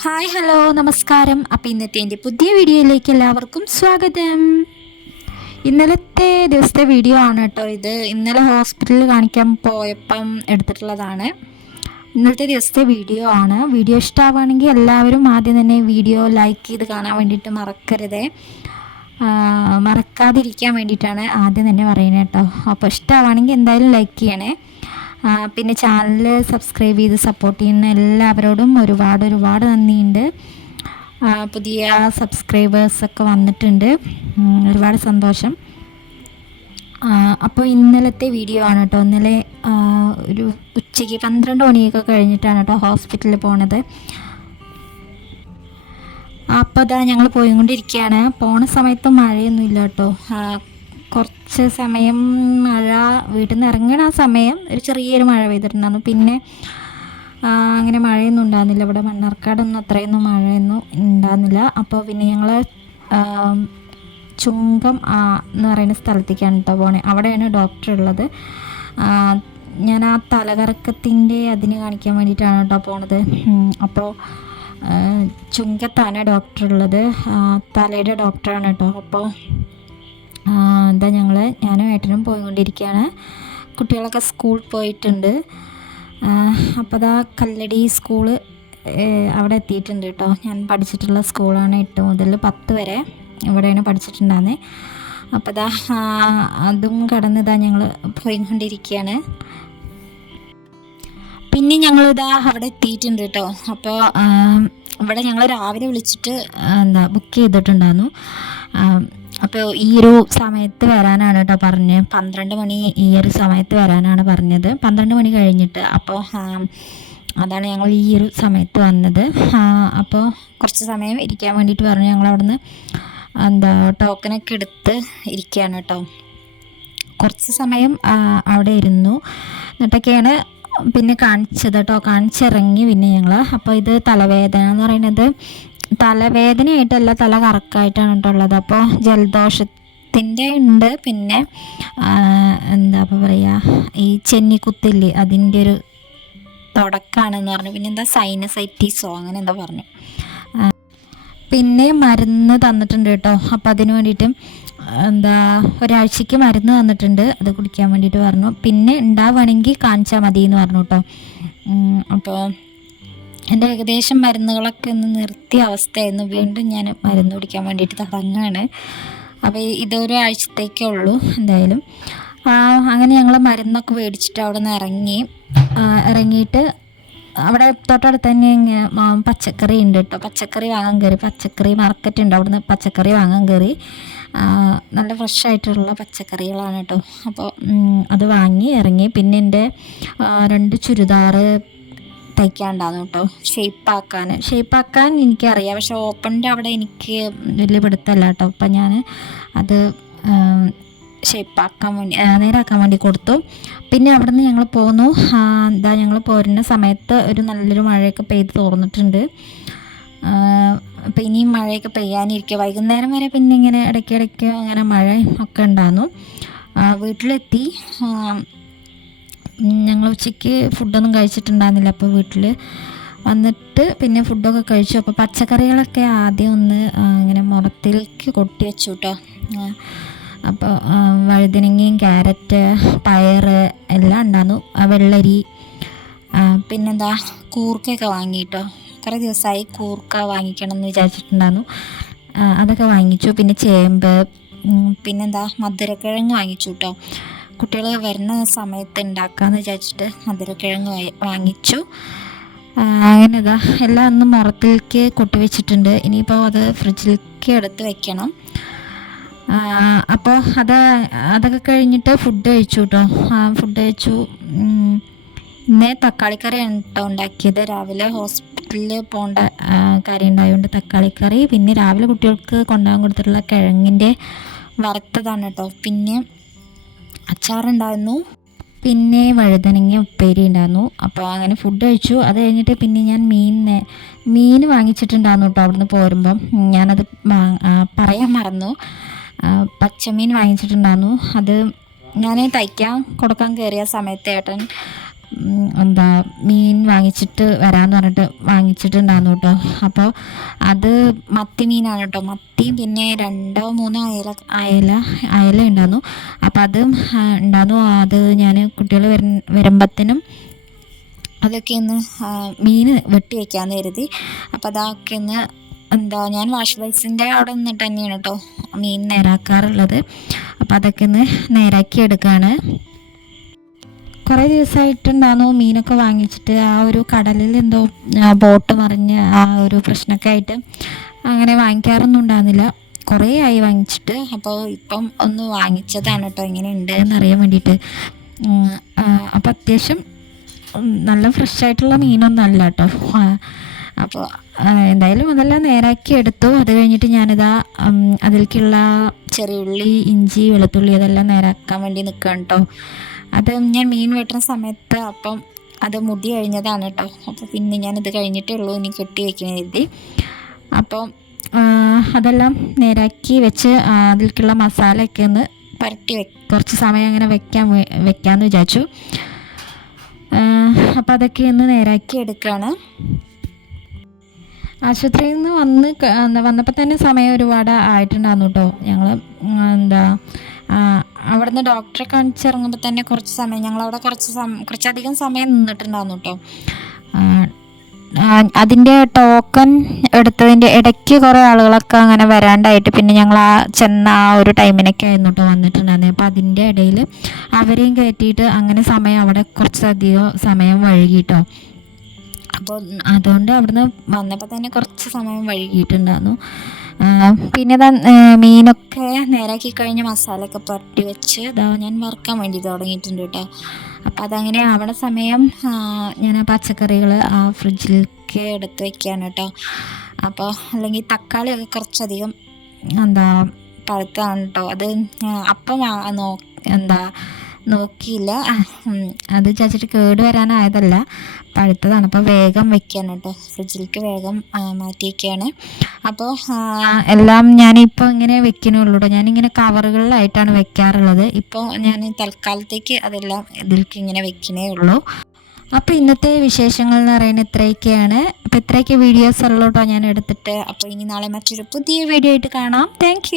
Hi hello നമസ്കാരം. അപ്പം ഇന്നത്തെ എന്റെ പുതിയ വീഡിയോയിലേക്ക് എല്ലാവർക്കും സ്വാഗതം. ഇന്നലത്തെ ദിവസത്തെ വീഡിയോ ആണ് കേട്ടോ ഇത്. ഇന്നലെ ഹോസ്പിറ്റലിൽ കാണിക്കാൻ പോയപ്പം എടുത്തിട്ടുള്ളതാണ്. ഇന്നലത്തെ ദിവസത്തെ വീഡിയോ ആണ്. വീഡിയോ ഇഷ്ടമാവുകയാണെങ്കിൽ എല്ലാവരും ആദ്യം തന്നെ വീഡിയോ ലൈക്ക് ചെയ്ത് കാണാൻ വേണ്ടിയിട്ട് മറക്കരുത്. മറക്കാതിരിക്കാൻ വേണ്ടിയിട്ടാണ് ആദ്യം തന്നെ പറയുന്നത് കേട്ടോ അപ്പോൾ ഇഷ്ടമാവുകയാണെങ്കിൽ എന്തായാലും ലൈക്ക് ചെയ്യണേ. പിന്നെ ചാനൽ സബ്സ്ക്രൈബ് ചെയ്ത് സപ്പോർട്ട് ചെയ്യുന്ന എല്ലാവരോടും ഒരുപാട് ഒരുപാട് നന്ദിയുണ്ട്. പുതിയ സബ്സ്ക്രൈബേഴ്സൊക്കെ വന്നിട്ടുണ്ട്. ഒരുപാട് സന്തോഷം. അപ്പോൾ ഇന്നലത്തെ വീഡിയോ ആണ് കേട്ടോ. ഇന്നലെ ഒരു ഉച്ചയ്ക്ക് പന്ത്രണ്ട് മണിയൊക്കെ കഴിഞ്ഞിട്ടാണ് കേട്ടോ ഹോസ്പിറ്റലിൽ പോണത്. അപ്പോൾ അതാ ഞങ്ങൾ പോയിക്കൊണ്ടിരിക്കുകയാണ് പോണ സമയത്ത് മഴയൊന്നുമില്ല കേട്ടോ. കുറച്ച് സമയം മഴ വീട്ടിൽ നിന്ന് ഇറങ്ങണ ആ സമയം ഒരു ചെറിയൊരു മഴ പെയ്തിട്ടുണ്ടായിരുന്നു. പിന്നെ അങ്ങനെ മഴയൊന്നും ഉണ്ടാകുന്നില്ല ഇവിടെ മണ്ണാർക്കാടൊന്നും അത്രയൊന്നും മഴയൊന്നും ഉണ്ടാകുന്നില്ല അപ്പോൾ പിന്നെ ഞങ്ങൾ ചുങ്കം എന്ന് പറയുന്ന സ്ഥലത്തേക്കാണ് കേട്ടോ പോണേ. അവിടെയാണ് ഡോക്ടർ ഉള്ളത്. ഞാൻ ആ തലകറക്കത്തിന്റെ അതിന് കാണിക്കാൻ വേണ്ടിയിട്ടാണ് കേട്ടോ പോണത്. അപ്പോൾ ചുങ്കത്താണ് ഡോക്ടർ ഉള്ളത്. തലയുടെ ഡോക്ടറാണ് കേട്ടോ അപ്പോൾ എന്താ ഞങ്ങൾ ഞാനും ഏട്ടനും പോയിക്കൊണ്ടിരിക്കുകയാണ് കുട്ടികളൊക്കെ സ്കൂൾ പോയിട്ടുണ്ട്. അപ്പോൾ അതാ കല്ലടി സ്കൂൾ അവിടെ എത്തിയിട്ടുണ്ട് കേട്ടോ. ഞാൻ പഠിച്ചിട്ടുള്ള സ്കൂളാണ് എട്ട് മുതൽ പത്ത് വരെ ഇവിടെയാണ് പഠിച്ചിട്ടുണ്ടായിരുന്നത് അപ്പോൾ അതാ അതും കടന്നിതാ ഞങ്ങൾ പോയിക്കൊണ്ടിരിക്കുകയാണ് പിന്നെ ഞങ്ങൾ ഇതാ അവിടെ എത്തിയിട്ടുണ്ട് കേട്ടോ. അപ്പോൾ ഇവിടെ ഞങ്ങൾ രാവിലെ വിളിച്ചിട്ട് എന്താ ബുക്ക് ചെയ്തിട്ടുണ്ടായിരുന്നു. അപ്പോൾ ഈ ഒരു സമയത്ത് വരാനാണ് കേട്ടോ പറഞ്ഞത് പന്ത്രണ്ട് മണി ഈ ഒരു സമയത്ത് വരാനാണ് പറഞ്ഞത്. പന്ത്രണ്ട് മണി കഴിഞ്ഞിട്ട് അപ്പോൾ അതാണ് ഞങ്ങൾ ഈ ഒരു സമയത്ത് വന്നത്. അപ്പോൾ കുറച്ച് സമയം ഇരിക്കാൻ വേണ്ടിയിട്ട് പറഞ്ഞു. ഞങ്ങൾ അവിടുന്ന് എന്താ ടോക്കനൊക്കെ എടുത്ത് ഇരിക്കുകയാണ് കേട്ടോ കുറച്ച് സമയം അവിടെ ഇരുന്നു. എന്നിട്ടൊക്കെയാണ് പിന്നെ കാണിച്ചത് കേട്ടോ കാണിച്ചിറങ്ങി പിന്നെ ഞങ്ങൾ അപ്പോൾ ഇത് തലവേദന എന്ന് പറയുന്നത് തലവേദനയായിട്ടല്ല തല കറക്കായിട്ടാണ് ഉള്ളത്. അപ്പോൾ ജലദോഷത്തിന്റെ ഉണ്ട്. പിന്നെ എന്താ പറയുക ഈ ചെന്നിക്കുത്തില്ലേ അതിന്റെ ഒരു തുടക്കമാണെന്ന് പറഞ്ഞു. പിന്നെ എന്താ സൈനസൈറ്റീസോ അങ്ങനെ എന്താ പറഞ്ഞു. പിന്നെ മരുന്ന് തന്നിട്ടുണ്ട് കേട്ടോ. അപ്പം അതിന് വേണ്ടിയിട്ട് എന്താ ഒരാഴ്ചയ്ക്ക് മരുന്ന് തന്നിട്ടുണ്ട്. അത് കുടിക്കാൻ വേണ്ടിയിട്ട് പറഞ്ഞു. പിന്നെ ഉണ്ടാവുകയാണെങ്കിൽ കാണിച്ചാൽ മതി എന്ന് പറഞ്ഞു കേട്ടോ. അപ്പോൾ എന്റെ ഏകദേശം മരുന്നുകളൊക്കെ ഒന്ന് നിർത്തിയ അവസ്ഥയായിരുന്നു. വീണ്ടും ഞാൻ മരുന്ന് കുടിക്കാൻ വേണ്ടിയിട്ട് തുടങ്ങുകയാണ് അപ്പോൾ ഇതൊരു ആഴ്ചത്തേക്കേ ഉള്ളൂ എന്തായാലും. അങ്ങനെ ഞങ്ങൾ മരുന്നൊക്കെ മേടിച്ചിട്ട് അവിടെ നിന്ന് ഇറങ്ങി ഇറങ്ങിയിട്ട് അവിടെ തൊട്ടടുത്ത് തന്നെ ഇങ്ങനെ പച്ചക്കറി ഉണ്ട് കേട്ടോ. പച്ചക്കറി വാങ്ങാൻ കയറി. പച്ചക്കറി മാർക്കറ്റ് ഉണ്ട്. അവിടുന്ന് പച്ചക്കറി വാങ്ങാൻ കയറി. നല്ല ഫ്രഷ് ആയിട്ടുള്ള പച്ചക്കറികളാണ് കേട്ടോ. അപ്പോൾ അത് വാങ്ങി ഇറങ്ങി. പിന്നെ എന്റെ രണ്ട് ചുരിദാറ് തയ്ക്കാണ്ടായിരുന്നു കേട്ടോ. ഷേപ്പാക്കാൻ. ഷേപ്പാക്കാൻ എനിക്കറിയാം. പക്ഷെ ഓപ്പണിന്റെ അവിടെ എനിക്ക് വലിയ പിടുത്തമല്ല കേട്ടോ. അപ്പം ഞാൻ അത് ഷേപ്പാക്കാൻ വേണ്ടി നേരാക്കാൻ വേണ്ടി കൊടുത്തു. പിന്നെ അവിടെ നിന്ന് ഞങ്ങൾ പോന്നു. എന്താ ഞങ്ങൾ പോരുന്ന സമയത്ത് ഒരു നല്ലൊരു മഴയൊക്കെ പെയ്ത് തോർന്നിട്ടുണ്ട്. അപ്പം ഇനിയും മഴയൊക്കെ പെയ്യാനിരിക്കുക വൈകുന്നേരം വരെ പിന്നെ ഇങ്ങനെ ഇടയ്ക്കിടയ്ക്ക് അങ്ങനെ മഴ ഒക്കെ ഉണ്ടായിരുന്നു വീട്ടിലെത്തി. ഞങ്ങൾ ഉച്ചയ്ക്ക് ഫുഡൊന്നും കഴിച്ചിട്ടുണ്ടായിരുന്നില്ല അപ്പോൾ വീട്ടിൽ. വന്നിട്ട് പിന്നെ ഫുഡൊക്കെ കഴിച്ചു. അപ്പോൾ പച്ചക്കറികളൊക്കെ ആദ്യം ഒന്ന് ഇങ്ങനെ മുറത്തിലേക്ക് കൊട്ടി വെച്ചു കേട്ടോ. അപ്പോൾ വഴുതനങ്ങയും ക്യാരറ്റ് പയർ എല്ലാം ഉണ്ടായിരുന്നു. വെള്ളരി പിന്നെന്താ കൂർക്കയൊക്കെ വാങ്ങി കേട്ടോ. കുറേ ദിവസമായി കൂർക്ക വാങ്ങിക്കണം എന്ന് വിചാരിച്ചിട്ടുണ്ടായിരുന്നു. അതൊക്കെ വാങ്ങിച്ചു. പിന്നെ ചേമ്പ് പിന്നെന്താ മധുരക്കിഴങ്ങ് വാങ്ങിച്ചു കേട്ടോ. കുട്ടികൾ വരുന്ന സമയത്ത് ഉണ്ടാക്കാമെന്ന് വിചാരിച്ചിട്ട് മധുരക്കിഴങ്ങ് വാങ്ങിച്ചു. അങ്ങനെ ഇതാ. എല്ലാം ഒന്ന് മുറത്തിലേക്ക് കൊട്ടിവെച്ചിട്ടുണ്ട്. ഇനിയിപ്പോൾ അത് ഫ്രിഡ്ജിലേക്ക് എടുത്ത് വെക്കണം. അപ്പോൾ അത് അതൊക്കെ കഴിഞ്ഞിട്ട് ഫുഡ് കഴിച്ചു കേട്ടോ. ഫുഡ് കഴിച്ചു. തക്കാളി തക്കാളിക്കറിയാണ് കേട്ടോ ഉണ്ടാക്കിയത്. രാവിലെ ഹോസ്പിറ്റലിൽ പോകേണ്ട കാര്യം ഉണ്ടായതുകൊണ്ട് തക്കാളിക്കറി. പിന്നെ രാവിലെ കുട്ടികൾക്ക് കൊണ്ടുപോകാൻ കൊടുത്തിട്ടുള്ള കിഴങ്ങിന്റെ വറുത്തതാണ് കേട്ടോ. പിന്നെ അച്ചാറുണ്ടായിരുന്നു. പിന്നെ വഴുതനങ്ങ ഉപ്പേരി ഉണ്ടായിരുന്നു. അപ്പോൾ അങ്ങനെ ഫുഡ് കഴിച്ചു. അത് കഴിഞ്ഞിട്ട് പിന്നെ ഞാൻ മീൻ മീൻ വാങ്ങിച്ചിട്ടുണ്ടായിരുന്നു കേട്ടോ അവിടുന്ന് പോരുമ്പം. ഞാനത് പറയാൻ മറന്നു. പച്ചമീൻ വാങ്ങിച്ചിട്ടുണ്ടായിരുന്നു. അത് ഞാൻ തയ്ക്കാൻ കൊടുക്കാൻ കയറിയ സമയത്ത് ഏട്ടൻ എന്താ മീൻ വാങ്ങിച്ചിട്ട് വരാമെന്ന് പറഞ്ഞിട്ട് വാങ്ങിച്ചിട്ടുണ്ടായിരുന്നു കേട്ടോ. അപ്പോൾ അത് മത്തി മീനാണ് കേട്ടോ. മത്തിയും പിന്നെ രണ്ടോ മൂന്നോ അയല അയല അയല ഉണ്ടായിരുന്നു. അപ്പോൾ അതും ഉണ്ടായിരുന്നു. അത് ഞാൻ കുട്ടികൾ വര വരുമ്പത്തേനും അതൊക്കെ ഒന്ന് മീൻ വെട്ടി വെക്കാമെന്ന് കരുതി. അപ്പോൾ അതൊക്കെ ഒന്ന് എന്താ ഞാൻ വാഷ് ബേസിന്റെ അവിടെ നിന്നിട്ട് തന്നെയാണ് കേട്ടോ മീൻ നേരാക്കാറുള്ളത്. അപ്പോൾ അതൊക്കെ ഒന്ന് നേരാക്കി എടുക്കുകയാണ് കുറേ ദിവസമായിട്ടുണ്ടായിരുന്നു മീനൊക്കെ വാങ്ങിച്ചിട്ട് ആ ഒരു കടലിൽ എന്തോ ബോട്ട് മറിഞ്ഞ് ആ ഒരു പ്രശ്നമൊക്കെ ആയിട്ട് അങ്ങനെ വാങ്ങിക്കാറൊന്നും ഉണ്ടായിരുന്നില്ല. കുറേ ആയി വാങ്ങിച്ചിട്ട്. അപ്പോൾ ഇപ്പം ഒന്ന് വാങ്ങിച്ചതാണ് കേട്ടോ. എങ്ങനെ ഉണ്ട് എന്നറിയാൻ വേണ്ടിയിട്ട്. അപ്പോൾ അത്യാവശ്യം നല്ല ഫ്രഷ് ആയിട്ടുള്ള മീനൊന്നും അല്ല കേട്ടോ. അപ്പോൾ എന്തായാലും അതെല്ലാം നേരാക്കി എടുത്തു. അത് കഴിഞ്ഞിട്ട് ഞാനിതാ അതിലേക്കുള്ള ചെറിയുള്ളി ഇഞ്ചി വെളുത്തുള്ളി അതെല്ലാം നേരാക്കാൻ വേണ്ടി നിൽക്കാം കേട്ടോ. അത് ഞാൻ മീൻ വെട്ടുന്ന സമയത്ത് അപ്പം അത് മുടി കഴിഞ്ഞതാണ് കേട്ടോ. അപ്പോൾ പിന്നെ ഞാനിത് കഴിഞ്ഞിട്ടേ ഉള്ളൂ ഇനി കെട്ടി വെക്കുന്ന കരുതി. അപ്പം അതെല്ലാം നേരാക്കി വെച്ച് അതിലേക്കുള്ള മസാലയൊക്കെ ഒന്ന് പുരട്ടി വെ കുറച്ച് സമയം അങ്ങനെ വെക്കാൻ വെക്കാമെന്ന് വിചാരിച്ചു. അപ്പോൾ അതൊക്കെ ഒന്ന് നേരാക്കി എടുക്കുകയാണ് ആശുപത്രിയിൽ നിന്ന് വന്ന് വന്നപ്പോൾ തന്നെ സമയം ഒരുപാട് ആയിട്ടുണ്ടായിരുന്നു കേട്ടോ. ഞങ്ങൾ എന്താ അവിടുന്ന് ഡോക്ടറെ കാണിച്ചിറങ്ങുമ്പോൾ തന്നെ കുറച്ച് സമയം ഞങ്ങളവിടെ കുറച്ച് കുറച്ചധികം സമയം നിന്നിട്ടുണ്ടായിരുന്നു കേട്ടോ അതിന്റെ ടോക്കൺ എടുത്തതിന്റെ ഇടയ്ക്ക് കുറേ ആളുകളൊക്കെ അങ്ങനെ വരാണ്ടായിട്ട് പിന്നെ ഞങ്ങൾ ആ ചെന്ന ആ ഒരു ടൈമിനൊക്കെ ആയിരുന്നു കേട്ടോ വന്നിട്ടുണ്ടായിരുന്നത് അപ്പോൾ അതിന്റെ ഇടയിൽ അവരെയും കയറ്റിയിട്ട് അങ്ങനെ സമയം അവിടെ കുറച്ചധികം സമയം വഴുകിയിട്ടോ അപ്പോൾ അതുകൊണ്ട് അവിടുന്ന് വന്നപ്പോൾ തന്നെ കുറച്ച് സമയം വൈകിയിട്ടുണ്ടായിരുന്നു ആ, പിന്നെ ഇതാ മീനൊക്കെ നേരാക്കി കഴിഞ്ഞ് മസാലയൊക്കെ പുരട്ടി വെച്ച് ഇതാ ഞാൻ വറുക്കാൻ വേണ്ടി തുടങ്ങിയിട്ടുണ്ട് കേട്ടോ. അപ്പോൾ അതങ്ങനെ ആവണ സമയം ഞാൻ ആ പച്ചക്കറികൾ ആ ഫ്രിഡ്ജിലേക്ക് എടുത്ത് വെക്കുകയാണ് കേട്ടോ. അപ്പോൾ അല്ലെങ്കിൽ തക്കാളിയൊക്കെ കുറച്ചധികം എന്താ പഴുത്താണ് കേട്ടോ. അത് അപ്പം എന്താ നോക്കിയില്ല. അത് ചാച്ചിട്ട് കേട് വരാനായതല്ല. പഴുത്തതാണ്. അപ്പോൾ വേഗം വെക്കുകയാണ് കേട്ടോ ഫ്രിഡ്ജിലേക്ക് വേഗം മാറ്റി അപ്പോൾ എല്ലാം ഞാനിപ്പോൾ ഇങ്ങനെ വെക്കണുള്ളൂ കേട്ടോ ഞാനിങ്ങനെ കവറുകളിലായിട്ടാണ് വെക്കാറുള്ളത്. ഇപ്പോൾ ഞാൻ തൽക്കാലത്തേക്ക് അതെല്ലാം ഇതിലേക്ക് ഇങ്ങനെ വെക്കണേ ഉള്ളൂ. അപ്പോൾ ഇന്നത്തെ വിശേഷങ്ങൾ എന്ന് പറയുന്നത് ഇത്രയൊക്കെയാണ്. അപ്പോൾ ഇത്രയൊക്കെ വീഡിയോസ് ഉള്ളൂ കേട്ടോ ഞാൻ എടുത്തിട്ട് അപ്പോൾ ഇനി നാളെ മറ്റൊരു പുതിയ വീഡിയോ ആയിട്ട് കാണാം. താങ്ക്